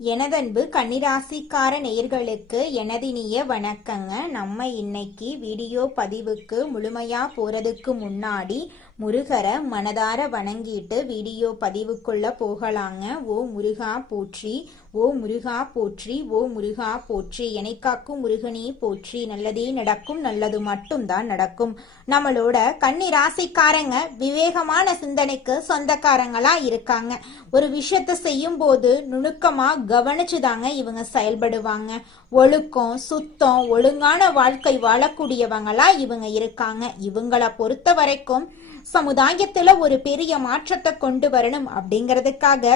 எனதன்பு கன்னிராசிக்கார நேயர்களுக்கு எனதினிய வணக்கங்க. நம்ம இன்னைக்கு வீடியோ பதிவுக்கு முழுமையா போறதுக்கு முன்னாடி முருகரை மனதார வணங்கிட்டு வீடியோ பதிவுக்குள்ள போகலாங்க. ஓ முருகா போற்றி, ஓ முருகா போற்றி, ஓ முருகா போற்றி, எனைக்காக்கும் முருகனே போற்றி. நல்லதே நடக்கும், நல்லது மட்டும்தான் நடக்கும். நம்மளோட கன்னி ராசிக்காரங்க விவேகமான சிந்தனைக்கு சொந்தக்காரங்களா இருக்காங்க. ஒரு விஷயத்த செய்யும் போது நுணுக்கமா கவனிச்சுதாங்க இவங்க செயல்படுவாங்க. ஒழுக்கம், சுத்தம், ஒழுங்கான வாழ்க்கை வாழக்கூடியவங்களா இவங்க இருக்காங்க. இவங்கள பொறுத்த வரைக்கும் சமுதாயத்துல ஒரு பெரிய மாற்றத்தை கொண்டு வரணும் அப்படிங்கிறதுக்காக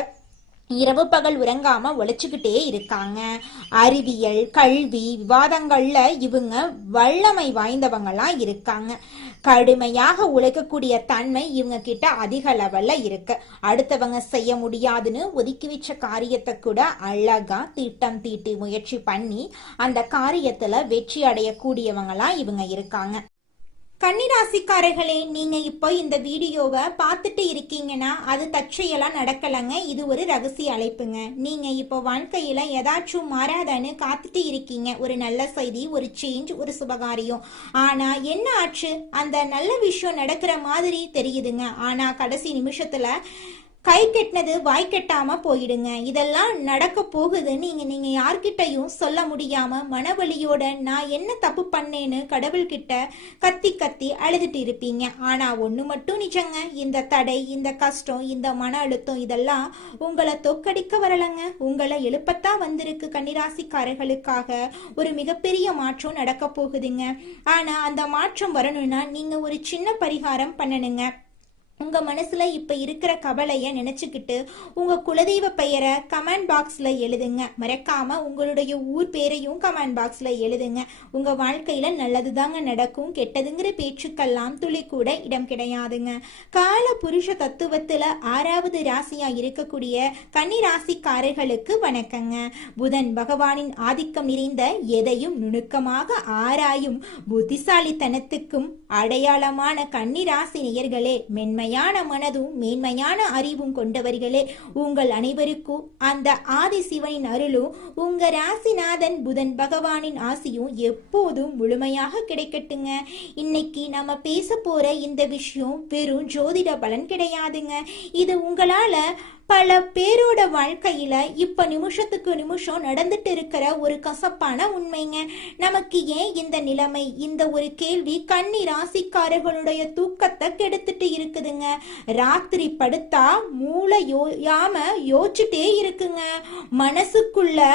இரவு பகல் உறங்காம உழைச்சுக்கிட்டே இருக்காங்க. அறிவியல், கல்வி, விவாதங்கள்ல இவங்க வல்லமை வாய்ந்தவங்களா இருக்காங்க. கடுமையாக உழைக்கக்கூடிய தன்மை இவங்க கிட்ட அதிக லெவல்ல இருக்கு. அடுத்தவங்க செய்ய முடியாதுன்னு ஒதுக்கி வச்ச காரியத்தை கூட அழகா திட்டம் தீட்டி முயற்சி பண்ணி அந்த காரியத்துல வெற்றி அடையக்கூடியவங்களா இவங்க இருக்காங்க. கன்னிராசிக்காரர்களே, நீங்க இப்போ இந்த வீடியோவை பார்த்துட்டு இருக்கீங்கன்னா அது தற்செயலா நடக்கலங்க. இது ஒரு ரகசிய அழைப்புங்க. நீங்க இப்போ வாழ்க்கையில ஏதாச்சும் மாறாதன்னு காத்துட்டு இருக்கீங்க. ஒரு நல்ல செய்தி, ஒரு சேஞ்ச், ஒரு சுபகாரியம். ஆனா என்ன ஆச்சு? அந்த நல்ல விஷயம் நடக்கிற மாதிரி தெரியுதுங்க. ஆனா கடைசி நிமிஷத்துல கை கெட்டினது வாய் கெட்டாம போயிடுங்க. இதெல்லாம் நடக்க போகுதுன்னு நீங்க யார்கிட்டையும் சொல்ல முடியாம மனவலியோட நான் என்ன தப்பு பண்ணேன்னு கடவுள்கிட்ட கத்தி கத்தி அழுதுட்டு இருப்பீங்க. ஆனா ஒண்ணு மட்டும் நிஜங்க, இந்த தடை, இந்த கஷ்டம், இந்த மன அழுத்தம் இதெல்லாம் உங்களை தோக்கடிக்க வரலங்க, உங்களை எழுப்பத்தான் வந்திருக்கு. கன்னிராசிக்காரர்களுக்காக ஒரு மிகப்பெரிய மாற்றம் நடக்க போகுதுங்க. ஆனா அந்த மாற்றம் வரணும்னா நீங்க ஒரு சின்ன பரிகாரம் பண்ணணுங்க. உங்க மனசுல இப்ப இருக்கிற கவலைய நினைச்சுக்கிட்டு உங்க குலதெய்வ பெயரை கமெண்ட் பாக்ஸ்ல எழுதுங்க. மறக்காம உங்களுடைய ஊர் பேரையும் கமெண்ட் பாக்ஸ்ல எழுதுங்க. உங்க வாழ்க்கையில நல்லதுதாங்க நடக்கும். கெட்டதுங்கிற பேச்சுக்கெல்லாம் துளி கூட இடம் கிடையாதுங்க. கால புருஷ தத்துவத்துல 6வது ராசியா இருக்கக்கூடிய கன்னி ராசிக்காரர்களுக்கு வணக்கங்க. புதன் பகவானின் ஆதிக்கம் நிறைந்த எதையும் நுணுக்கமாக ஆராயும் புத்திசாலித்தனத்துக்கும் அடையாளமான கன்னி ராசி நேயர்களே, மென்மையான மனதும் மேன்மையான அறிவும் கொண்டவர்களே, உங்கள் அனைவருக்கும் அந்த ஆதி சிவனின் அருளும் உங்க ராசிநாதன் புதன் பகவானின் ஆசியும் எப்போதும் முழுமையாக கிடைக்கட்டுங்க. இன்னைக்கு நம்ம பேச போற இந்த விஷயம் வெறும் ஜோதிட பலன் கிடையாதுங்க. இது உங்களால பல பேரோட வாழ்க்கையில இப்ப நிமிஷத்துக்கு நிமிஷம் நடந்துட்டு இருக்கிற ஒரு கசப்பான உண்மைங்க. நமக்கு ஏன் இந்த நிலைமை? இந்த ஒரு கேள்வி கன்னி ராசிக்காரர்களுடைய தூக்கத்தை கெடுத்துட்டு இருக்குதுங்க. ராத்திரி படுத்தா மூளை யோசிச்சுட்டே இருக்குங்க. மனசுக்குள்ள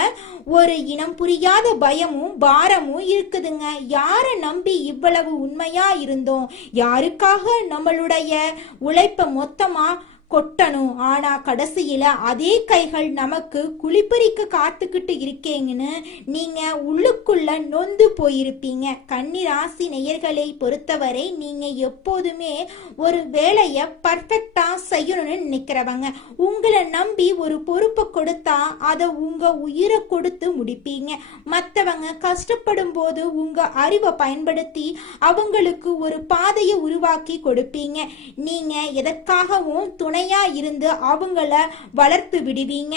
ஒரு இனம் புரியாத பயமும் பாரமும் இருக்குதுங்க. யார நம்பி இவ்வளவு உண்மையா இருந்தோம்? யாருக்காக நம்மளுடைய உழைப்ப மொத்தமா கொட்டணும்? ஆனா கடைசியில அதே கைகள் நமக்கு குளிப்பறிக்க காத்துக்கிட்டு இருக்கீங்கன்னு நீங்க உள்ளுக்குள்ள நொந்து போயிருப்பீங்க. கன்னி ராசி நேயர்களை பொறுத்தவரை நீங்க எப்போதுமே ஒரு வேலைய பர்ஃபெக்டா செய்யணும்னு நினைக்கிறவங்க. உங்களை நம்பி ஒரு பொறுப்பை கொடுத்தா அதை உங்க உயிரை கொடுத்து முடிப்பீங்க. மற்றவங்க கஷ்டப்படும் போது உங்க அறிவை பயன்படுத்தி அவங்களுக்கு ஒரு பாதையை உருவாக்கி கொடுப்பீங்க. நீங்க எதற்காகவும் துணை இருந்து அவங்கள வளர்த்து விடுவீங்க.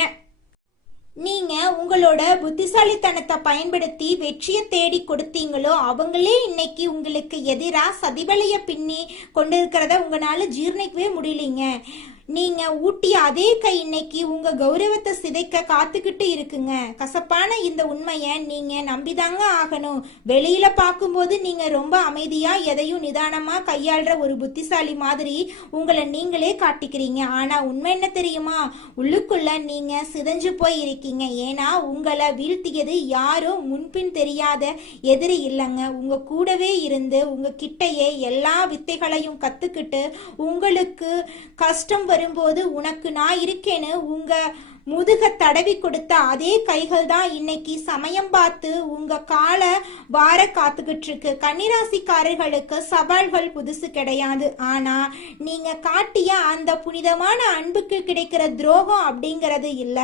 நீங்க உங்களோட புத்திசாலித்தனத்தை பயன்படுத்தி வெற்றியை தேடி கொடுத்தீங்களோ அவங்களே இன்னைக்கு உங்களுக்கு எதிரா சதிவலைய பின்னி கொண்டிருக்கிறத உங்களால ஜீர்ணிக்கவே முடியலீங்க. நீங்க ஊட்டிய அதே கை இன்னைக்கு உங்க கௌரவத்தை சிதைக்க காத்துக்கிட்டு இருக்குங்க. கசப்பான இந்த உண்மைய நீங்க நம்பிதாங்க ஆகணும். வெளியில பார்க்கும்போது நீங்க ரொம்ப அமைதியா எதையும் நிதானமா கையாள்ற ஒரு புத்திசாலி மாதிரி உங்களை நீங்களே காட்டிக்கிறீங்க. ஆனா உண்மை என்ன தெரியுமா? உள்ளுக்குள்ள நீங்க சிதைஞ்சு போய் இருக்கீங்க. ஏன்னா உங்களை வீழ்த்தியது யாரும் முன்பின் தெரியாத எதிரி இல்லைங்க. உங்க கூடவே இருந்து உங்க கிட்டையே எல்லா வித்தைகளையும் கத்துக்கிட்டு உங்களுக்கு கஷ்டம் வரும்போது உனக்கு நான் இருக்கேன்னு உங்க முதுக தடவி கொடுத்த அதே கைகள் தான் இன்னைக்கு சமயம் பார்த்து உங்க கால வார காத்துக்கிட்டு இருக்கு. கன்னிராசிக்காரர்களுக்கு சவால்கள் புதுசு கிடையாது. ஆனா நீங்க காட்டிய அந்த புனிதமான அன்புக்கு கிடைக்கிற துரோகம் அப்படிங்கிறது இல்ல.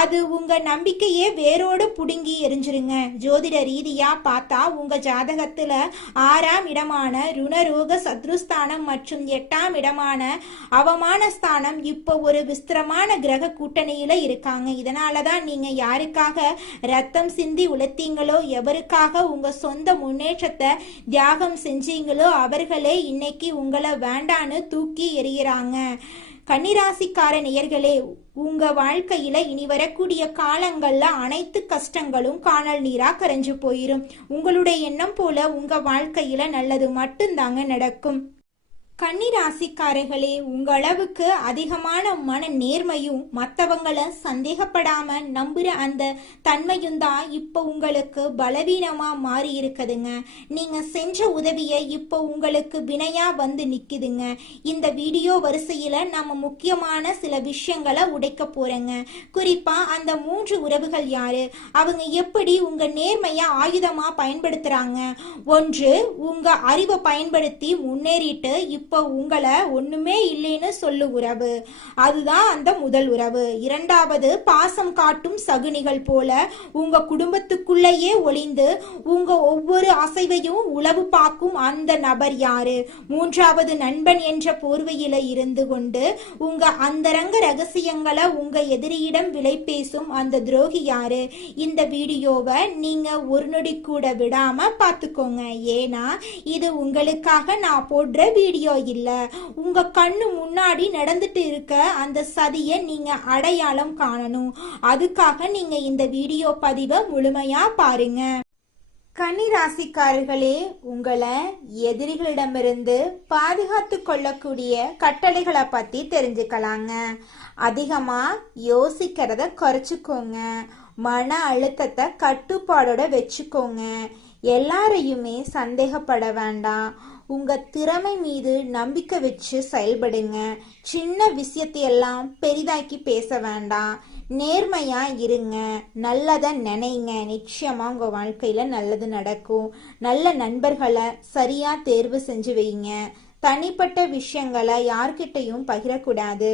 அது உங்க நம்பிக்கையே வேரோடு புடுங்கி எரிஞ்சிருங்க. ஜோதிட ரீதியா பார்த்தா உங்க ஜாதகத்துல 6ஆம் இடமான ருணரோக சத்ருஸ்தானம் மற்றும் 8ஆம் இடமான அவமான ஸ்தானம் இப்போ ஒரு விஸ்திரமான கிரக கூட்டணியில் நிலையில இருக்காங்க. இதனாலதான் நீங்க யாருக்காக ரத்தம் சிந்தி உழைத்தீங்களோ, எவருக்காக உங்க சொந்த முன்னேற்றத்தை தியாகம் செஞ்சீங்களோ, அவர்களே இன்னைக்கு உங்களை வேண்டான்னு தூக்கி எறிகிறாங்க. கன்னிராசிக்கார நேயர்களே, உங்க வாழ்க்கையில இனி வரக்கூடிய காலங்கள்ல அனைத்து கஷ்டங்களும் காணல் நீரா கரைஞ்சு போயிரும். உங்களுடைய எண்ணம் போல உங்க வாழ்க்கையில நல்லது மட்டும்தாங்க நடக்கும். கன்னிராசிக்காரர்களே, உங்க அளவுக்கு அதிகமான மன நேர்மையும் மற்றவங்களை சந்தேகப்படாம நம்புற அந்த தன்மையும் தான் இப்போ உங்களுக்கு பலவீனமா மாறி இருக்குதுங்க. நீங்க செஞ்ச உதவியை இப்போ உங்களுக்கு வினையா வந்து நிக்குதுங்க. இந்த வீடியோ வரிசையில நம்ம முக்கியமான சில விஷயங்களை உடைக்க போறேங்க. குறிப்பா அந்த 3 உறவுகள் யாரு, அவங்க எப்படி உங்க நேர்மைய ஆயுதமா பயன்படுத்துறாங்க. 1, உங்க அறிவை பயன்படுத்தி முன்னேறிட்டு இப்போ உங்களை ஒண்ணுமே இல்லைன்னு சொல்லு உறவு, அதுதான் அந்த முதல் உறவு. 2வது, பாசம் காட்டும் சகுனிகள் போல உங்க குடும்பத்துக்குள்ளேயே ஒளிந்து உங்க ஒவ்வொரு அசைவையும் உளவு பார்க்கும் அந்த நபர் யாரு. 3வது, நண்பன் என்ற போர்வையில இருந்து கொண்டு உங்க அந்தரங்க ரகசியங்களை உங்க எதிரியிடம் விலை பேசும் அந்த துரோகி யாரு. இந்த வீடியோவை நீங்க ஒரு நொடி கூட விடாம பார்த்துக்கோங்க. ஏன்னா இது உங்களுக்காக நான் போடுற வீடியோ இல்ல, உங்க கண்ணு முன்னாடி நடந்துட்டு இருக்க அந்த சதியை நீங்க அடையாளம் காணணும். அதுக்காக நீங்க இந்த வீடியோ பதிவை முழுமையா பாருங்க. கன்னிராசிக்காரர்களே, உங்களை எதிரிகளிடமிருந்து பாதுகாத்து கொள்ளக்கூடிய கட்டளைகளை பத்தி தெரிஞ்சுக்கலாங்க. அதிகமா யோசிக்கிறத குறைச்சுக்கோங்க. மன அழுத்தத்தை கட்டுப்பாடோட வச்சுக்கோங்க. எல்லாரையுமே சந்தேகப்பட வேண்டாம். உங்க திறமை மீது நம்பிக்கை வச்சு செயல்படுங்க. சின்ன விஷயத்தையெல்லாம் பெரிதாக்கி பேச வேண்டாம். நேர்மையா இருங்க. நல்லதை நினைங்க. நிச்சயமா உங்க வாழ்க்கையில நல்லது நடக்கும். நல்ல நண்பர்களை சரியா தேர்வு செஞ்சு வைங்க. தனிப்பட்ட விஷயங்களை யார்கிட்டையும் பகிரக்கூடாது.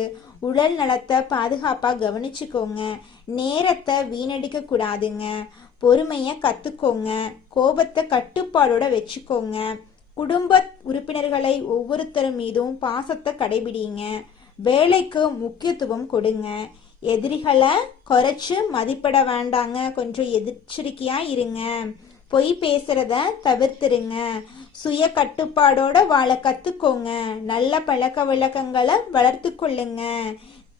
உடல் நலத்தை பாதுகாப்பா கவனிச்சுக்கோங்க. நேரத்தை வீணடிக்க கூடாதுங்க. பொறுமைய கத்துக்கோங்க. கோபத்தை கட்டுப்பாடோட வச்சுக்கோங்க. குடும்ப உறுப்பினர்களை ஒவ்வொருத்தர் மீதும் பாசத்தை கடைபிடிங்க. வேலைக்கு முக்கியத்துவம் கொடுங்க. எதிரிகளை குறைச்சு மதிப்பிட வேண்டாங்க. கொஞ்சம் எச்சரிக்கையா இருங்க. பொய் பேசுறத தவிர்த்துருங்க. சுய கட்டுப்பாடோட வாழ கத்துக்கோங்க. நல்ல பழக்க வழக்கங்களை வளர்த்து கொள்ளுங்க.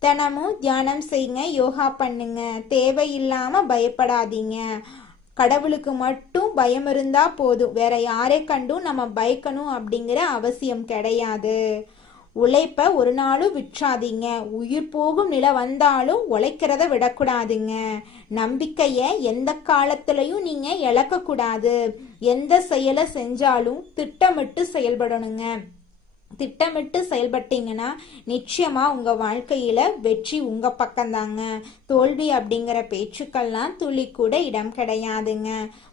தினமும் தியானம் செய்யுங்க. யோகா பண்ணுங்க. தேவையில்லாம பயப்படாதீங்க. கடவுளுக்கு மட்டும் பயம் இருந்தா போதும். வேற யாரை கண்டும் நம்ம பயக்கணும் அப்படிங்கிற அவசியம் கிடையாது. உழைப்ப ஒரு நாளும் விற்றாதீங்க. உயிர் போகும் நிலை வந்தாலும் உழைக்கிறத விடக்கூடாதுங்க. நம்பிக்கைய எந்த காலத்திலையும் நீங்க இழக்க கூடாது. எந்த செயலை செஞ்சாலும் திட்டமிட்டு செயல்படணுங்க. திட்டமிட்டு செயல்பட்டீங்கன்னா நிச்சயமா உங்க வாழ்க்கையில வெற்றி உங்க பக்கம்தாங்க. தோல்வி அப்படிங்கிற பேச்சுக்கள்லாம் துளி கூட இடம் கிடையாதுங்க.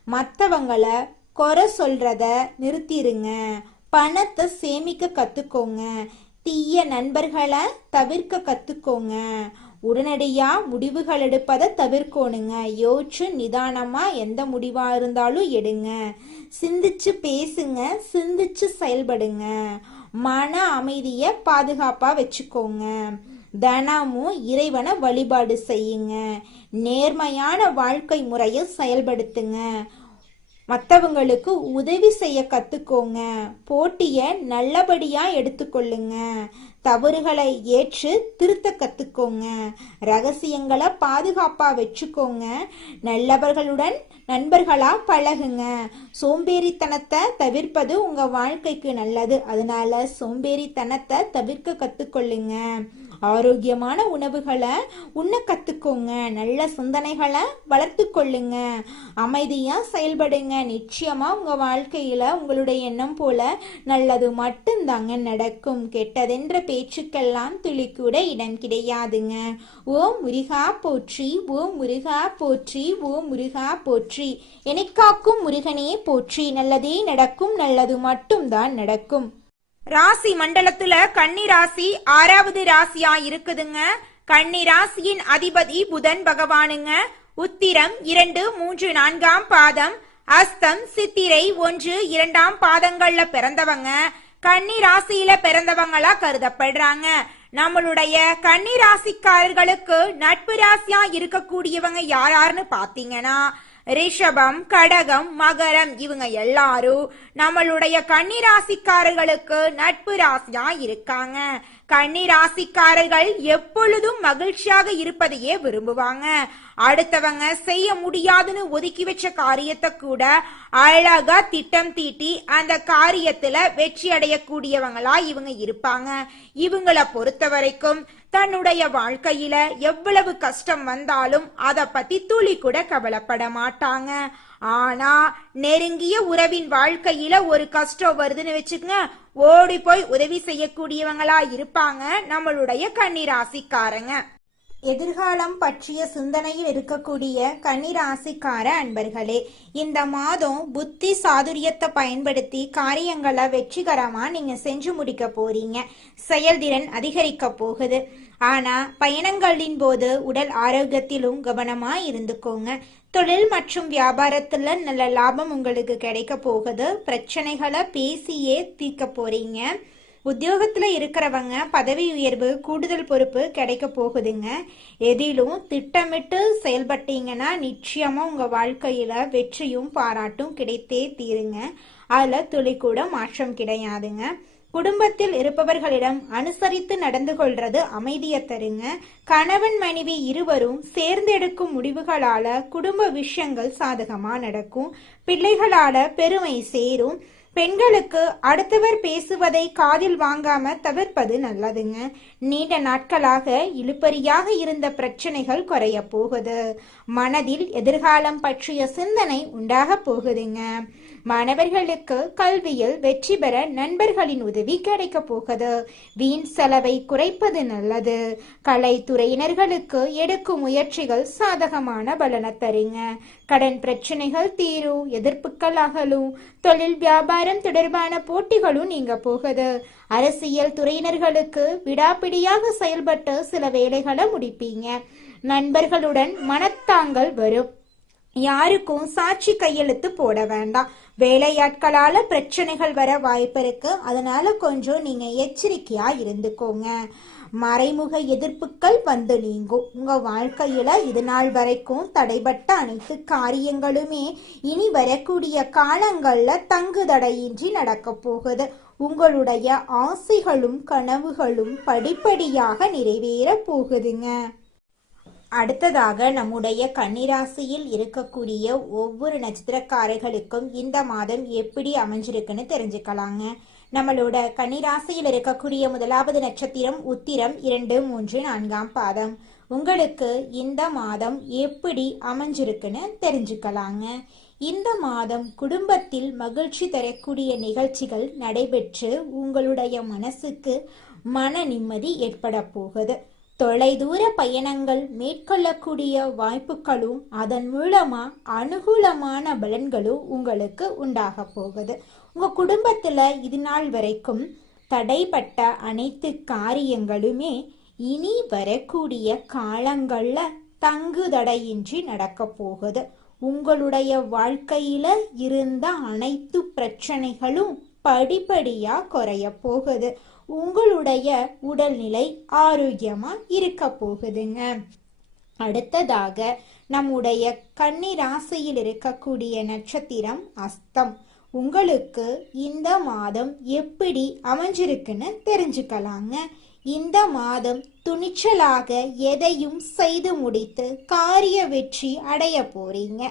மற்றவங்களை குறை சொல்றத நிறுத்திருங்க. பணத்தை சேமிக்க கத்துக்கோங்க. தீய நண்பர்களை தவிர்க்க கத்துக்கோங்க. உடனடியா முடிவுகள் எடுப்பதை தவிர்க்கணுங்க. யோசிச்சு நிதானமா எந்த முடிவா இருந்தாலும் எடுங்க. சிந்திச்சு பேசுங்க. சிந்திச்சு செயல்படுங்க. மன அமைதியை பாதுகாப்பா வச்சுக்கோங்க. தினமும் இறைவனை வழிபாடு செய்யுங்க. நேர்மையான வாழ்க்கை முறையை செயல்படுத்துங்க. மற்றவங்களுக்கு உதவி செய்ய கத்துக்கோங்க. போட்டிய நல்லபடியா எடுத்துக்கொள்ளுங்க. தவறுகளை ஏற்று திருத்த கத்துக்கோங்க. ரகசியங்களை பாதுகாப்பா வச்சுக்கோங்க. நல்லவர்களுடன் நண்பர்களா பழகுங்க. சோம்பேறித்தனத்தை தவிர்ப்பது உங்க வாழ்க்கைக்கு நல்லது. அதனால சோம்பேறித்தனத்தை தவிர்க்க கத்துக்கொள்ளுங்க. ஆரோக்கியமான உணவுகளை உண்ண கத்துக்கோங்க. நல்ல சிந்தனைகளை வளர்த்து கொள்ளுங்க. அமைதியா செயல்படுங்க. நிச்சயமா உங்க வாழ்க்கையில உங்களுடைய எண்ணம் போல நல்லது மட்டும்தாங்க நடக்கும். கெட்டதென்ற பேச்சுக்கெல்லாம் துளி கூட இடம் கிடையாதுங்க. ஓம் முருகா போற்றி, ஓம் முருகா போற்றி, ஓம் முருகா போற்றி. எனக்காக்கும் முருகனே போற்றி. நல்லதே நடக்கும். நல்லது மட்டும்தான் நடக்கும். ராசி மண்டலத்துல கன்னி ராசி 6வது ராசியா இருக்குதுங்க. கன்னி ராசியின் அதிபதி புதன் பகவானுங்க. உத்திரம் 2, 3, 4ஆம் பாதம், அஸ்தம், சித்திரை 1, 2ஆம் பாதங்கள்ல பிறந்தவங்க கன்னி ராசியில பிறந்தவங்களா கருதப்படுறாங்க. நம்மளுடைய கன்னி ராசிக்காரர்களுக்கு நட்பு ராசியா இருக்கக்கூடியவங்க யாருன்னு பாத்தீங்கன்னா ரிஷபம், கடகம், மகரம் இவங்க எல்லாரும் நம்மளுடைய கன்னி ராசிக்காரர்களுக்கு நட்பு ராசியா இருக்காங்க. கன்னி ராசிக்காரர்கள் எப்பொழுதும் மகிழ்ச்சியாக இருப்பதையே விரும்புவாங்க. அடுத்தவங்க செய்ய முடியாதுன்னு ஒதுக்கி வச்ச காரியத்தை கூட அழகா திட்டம் தீட்டி அந்த காரியத்துல வெற்றி அடையக்கூடியவங்களா இவங்க இருப்பாங்க. இவங்களை பொறுத்த வரைக்கும் தன்னுடைய வாழ்க்கையில எவ்வளவு கஷ்டம் வந்தாலும் அத பத்தி துளி கூட கவலைப்பட மாட்டாங்க. ஆனா நெருங்கிய உறவின் வாழ்க்கையில ஒரு கஷ்டம் வருதுன்னு வச்சுக்கங்க, ஓடி போய் உதவி செய்யக்கூடியவங்களா இருப்பாங்க நம்மளுடைய கன்னி ராசிக்காரங்க. எதிர்காலம் பற்றிய சிந்தனையில் இருக்கக்கூடிய கன்னிராசிக்கார அன்பர்களே, இந்த மாதம் புத்தி சாதுரியத்தை பயன்படுத்தி காரியங்களை வெற்றிகரமா நீங்க செஞ்சு முடிக்க போறீங்க. செயல்திறன் அதிகரிக்க போகுது. ஆனா பயணங்களின் போது உடல் ஆரோக்கியத்திலும் கவனமா இருந்துக்கோங்க. தொழில் மற்றும் வியாபாரத்துல நல்ல லாபம் உங்களுக்கு கிடைக்க போகுது. பிரச்சனைகளை பேசியே தீர்க்க போறீங்க. உத்தியோகத்துல இருக்கிறவங்க பதவி உயர்வு, கூடுதல் பொறுப்பு கிடைக்க போகுதுங்க. எதிலும் திட்டமிட்டு செயல்பட்டீங்கன்னா நிச்சயமா உங்க வாழ்க்கையில வெற்றியும் பாராட்டும் கிடைத்தே தீருங்க. அதுல துளி கூட மாற்றம் கிடையாதுங்க. குடும்பத்தில் இருப்பவர்களிடம் அனுசரித்து நடந்து கொள்றது அமைதியை தருங்க. கணவன் மனைவி இருவரும் சேர்ந்தெடுக்கும் முடிவுகளால குடும்ப விஷயங்கள் சாதகமா நடக்கும். பிள்ளைகளால பெருமை சேரும். பெண்களுக்கு அடுத்தவர் பேசுவதை காதில் வாங்காம தவிர்ப்பது நல்லதுங்க. நீண்ட நாட்களாக இழுபறியாக இருந்த பிரச்சனைகள் குறைய போகுது. மனதில் எதிர்காலம் பற்றிய சிந்தனை உண்டாக போகுதுங்க. மாணவர்களுக்கு கல்வியில் வெற்றி பெற நண்பர்களின் உதவி கிடைக்க போகுது. வீண் செலவை குறைப்பது நல்லது. கலைத்துறையினர்களுக்கு எடுக்கும் முயற்சிகள் சாதகமான பலனை தருங்க. கடன் பிரச்சனைகள் தீரும். எதிர்ப்புகள் அகலும். தொழில் வியாபாரம் தொடர்பான போட்டிகளும் நீங்க போகுது. அரசியல் துறையினர்களுக்கு விடாப்பிடியாக செயல்பட்டு சில வேலைகளை முடிப்பீங்க. நண்பர்களுடன் மனத்தாங்கள் வரும். யாருக்கும் சாட்சி கையெழுத்து போட வேண்டாம். வேலையாட்களால பிரச்சனைகள் வர வாய்ப்பு இருக்கு. அதனால கொஞ்சம் நீங்க எச்சரிக்கையா இருந்துக்கோங்க. மறைமுக எதிர்ப்புகள் வந்து நீங்கும். உங்க வாழ்க்கையில இது நாள் வரைக்கும் தடைபட்ட அனைத்து காரியங்களுமே இனி வரக்கூடிய காலங்கள்ல தங்கு தடையின்றி நடக்க போகுது. உங்களுடைய ஆசைகளும் கனவுகளும் படிப்படியாக நிறைவேற போகுதுங்க. அடுத்ததாக நம்முடைய கன்னிராசியில் இருக்கக்கூடிய ஒவ்வொரு நட்சத்திரக்காரர்களுக்கும் இந்த மாதம் எப்படி அமைஞ்சிருக்குன்னு தெரிஞ்சுக்கலாங்க. நம்மளோட கன்னிராசியில் இருக்கக்கூடிய முதலாவது நட்சத்திரம் உத்திரம் 2, 3, 4 பாதம். உங்களுக்கு இந்த மாதம் எப்படி அமைஞ்சிருக்குன்னு தெரிஞ்சுக்கலாங்க. இந்த மாதம் குடும்பத்தில் மகிழ்ச்சி தரக்கூடிய நிகழ்ச்சிகள் நடைபெற்று உங்களுடைய மனசுக்கு மன நிம்மதி ஏற்பட போகுது. தொலைதூர பயணங்கள் மேற்கொள்ளக்கூடிய வாய்ப்புகளும் அதன் மூலமா அனுகூலமான பலன்களும் உங்களுக்கு உண்டாக போகுது. உங்க குடும்பத்துல இது நாள் வரைக்கும் தடைப்பட்ட அனைத்து காரியங்களுமே இனி வரக்கூடிய காலங்கள்ல தங்கு தடையின்றி நடக்க போகுது. உங்களுடைய வாழ்க்கையில இருந்த அனைத்து பிரச்சனைகளும் படிப்படியா குறைய போகுது. உங்களுடைய உடல்நிலை ஆரோக்கியமா இருக்க போகுதுங்க. அடுத்ததாக நம்முடைய கன்னி ராசியில் இருக்கக்கூடிய நட்சத்திரம் அஸ்தம். உங்களுக்கு இந்த மாதம் எப்படி அமைஞ்சிருக்குன்னு தெரிஞ்சுக்கலாங்க. இந்த மாதம் துணிச்சலாக எதையும் செய்து முடித்து காரிய வெற்றி அடைய போறீங்க.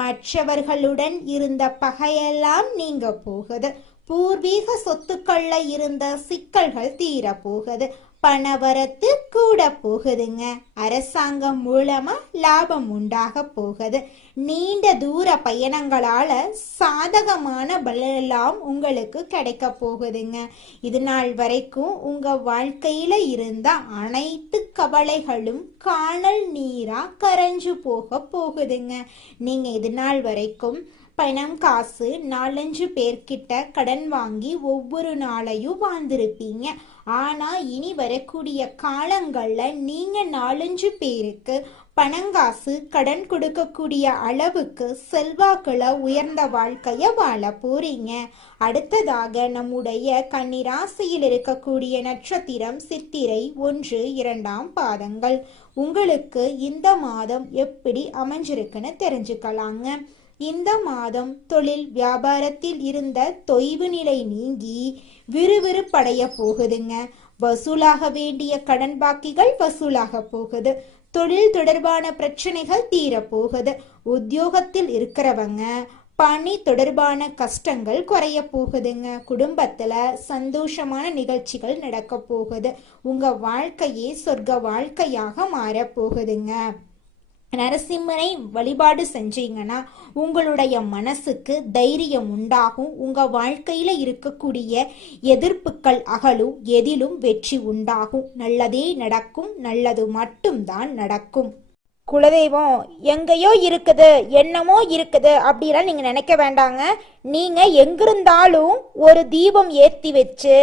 மற்றவர்களுடன் இருந்த பகையெல்லாம் நீங்க போகுது. பூர்வீக சொத்துக்கள்ல இருந்த சிக்கல்கள் தீர போகுது. பணவரத்து கூட போகுதுங்க. அரசாங்கம் மூலமா லாபம் உண்டாக போகுது. நீண்ட தூர பயணங்களால சாதகமான பலனெல்லாம் உங்களுக்கு கிடைக்க போகுதுங்க. இது நாள் வரைக்கும் உங்க வாழ்க்கையில இருந்த அனைத்து கவலைகளும் காணல் நீரா கரைஞ்சு போக போகுதுங்க. நீங்க இது நாள் வரைக்கும் பணம் காசு 4-5 பேர்கிட்ட கடன் வாங்கி ஒவ்வொரு நாளையும் வாழ்ந்திருப்பீங்க. ஆனா இனி வரக்கூடிய காலங்கள்ல நீங்க 4-5 பேருக்கு பணங்காசு கடன் கொடுக்கக்கூடிய அளவுக்கு செல்வாக்குல உயர்ந்த வாழ்க்கைய வாழ போறீங்க. அடுத்ததாக நம்முடைய கன்னிராசியில் இருக்கக்கூடிய நட்சத்திரம் சித்திரை 1, 2ஆம் பாதங்கள். உங்களுக்கு இந்த மாதம் எப்படி அமைஞ்சிருக்குன்னு தெரிஞ்சுக்கலாங்க. இந்த மாதம் தொழில் வியாபாரத்தில் இருந்த தொய்வு நிலை நீங்கி விறுவிறுப்படைய போகுதுங்க. வசூலாக வேண்டிய கடன் பாக்கிகள் வசூலாக போகுது. தொழில் தொடர்பான பிரச்சனைகள் தீரப்போகுது. உத்தியோகத்தில் இருக்கிறவங்க பணி தொடர்பான கஷ்டங்கள் குறைய போகுதுங்க. குடும்பத்துல சந்தோஷமான நிகழ்ச்சிகள் நடக்க போகுது. உங்க வாழ்க்கையே சொர்க்க வாழ்க்கையாக மாறப்போகுதுங்க. நரசிம்மரை வழிபாடு செஞ்சீங்கன்னா உங்களுடைய மனசுக்கு தைரியம் உண்டாகும். உங்க வாழ்க்கையில இருக்கக்கூடிய எதிர்ப்புகள் அகலும். எதிலும் வெற்றி உண்டாகும். நல்லதே நடக்கும். நல்லது மட்டும்தான் நடக்கும். குலதெய்வம் எங்கேயோ இருக்குது, என்னமோ இருக்குது அப்படிலாம் நீங்க நினைக்க வேண்டாங்க. நீங்க எங்கிருந்தாலும் ஒரு தீபம் ஏற்றி வச்சு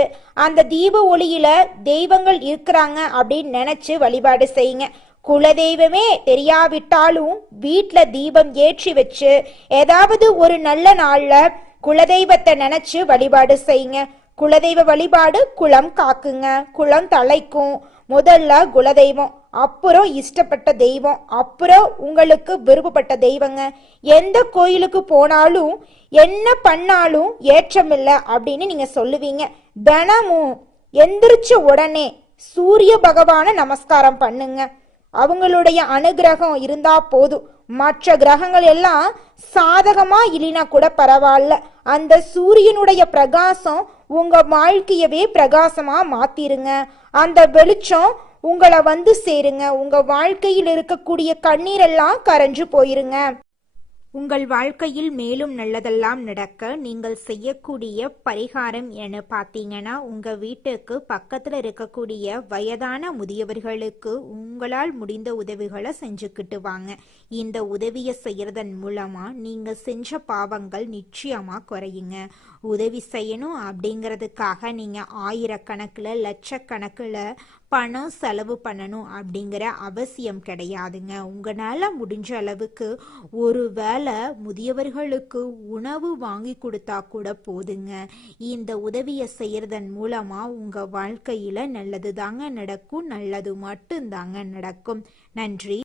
அந்த தீப ஒளியில தெய்வங்கள் இருக்கிறாங்க அப்படின்னு நினைச்சு வழிபாடு செய்யுங்க. குலதெய்வமே தெரியாவிட்டாலும் வீட்டுல தீபம் ஏற்றி வச்சு ஏதாவது ஒரு நல்ல நாள்ல குலதெய்வத்தை நினைச்சு வழிபாடு செய்யுங்க. குலதெய்வ வழிபாடு குலம் காக்குங்க, குலம் தலைக்கும். முதல்ல குலதெய்வம், அப்புறம் இஷ்டப்பட்ட தெய்வம், அப்புறம் உங்களுக்கு விருப்பப்பட்ட தெய்வங்க. எந்த கோயிலுக்கு போனாலும் என்ன பண்ணாலும் ஏற்றமில்லை அப்படின்னு நீங்க சொல்லுவீங்க. தினமும் எந்திரிச்ச உடனே சூரிய பகவான நமஸ்காரம் பண்ணுங்க. அவங்களுடைய அனுகிரகம் இருந்தா போதும். மற்ற கிரகங்கள் எல்லாம் சாதகமா இல்லைனா கூட பரவாயில்ல. அந்த சூரியனுடைய பிரகாசம் உங்க வாழ்க்கையவே பிரகாசமா மாத்திருங்க. அந்த வெளிச்சம் உங்களை வந்து சேருங்க. உங்க வாழ்க்கையில் இருக்கக்கூடிய கண்ணீரெல்லாம் கரைஞ்சு போயிருங்க. உங்கள் வாழ்க்கையில் மேலும் நல்லதெல்லாம் நடக்க நீங்கள் செய்யக்கூடிய பரிகாரம் என பார்த்தீங்கன்னா, உங்கள் வீட்டுக்கு பக்கத்தில் இருக்கக்கூடிய வயதான முதியவர்களுக்கு உங்களால் முடிந்த உதவிகளை செஞ்சுக்கிட்டு வாங்க. இந்த உதவியை செய்யறதன் மூலமாக நீங்கள் செஞ்ச பாவங்கள் நிச்சயமாக குறையுங்க. உதவி செய்யணும் அப்படிங்கிறதுக்காக நீங்கள் ஆயிரக்கணக்கில் லட்சக்கணக்கில் பணம் செலவு பண்ணணும் அப்படிங்கிற அவசியம் கிடையாதுங்க. உங்களால் முடிஞ்ச அளவுக்கு ஒரு வேளை முதியவர்களுக்கு உணவு வாங்கி கொடுத்தா கூட போதுங்க. இந்த உதவியை செய்யறதன் மூலமா உங்க வாழ்க்கையில நல்லது தாங்க நடக்கும். நல்லது மட்டும் தாங்க நடக்கும். நன்றி.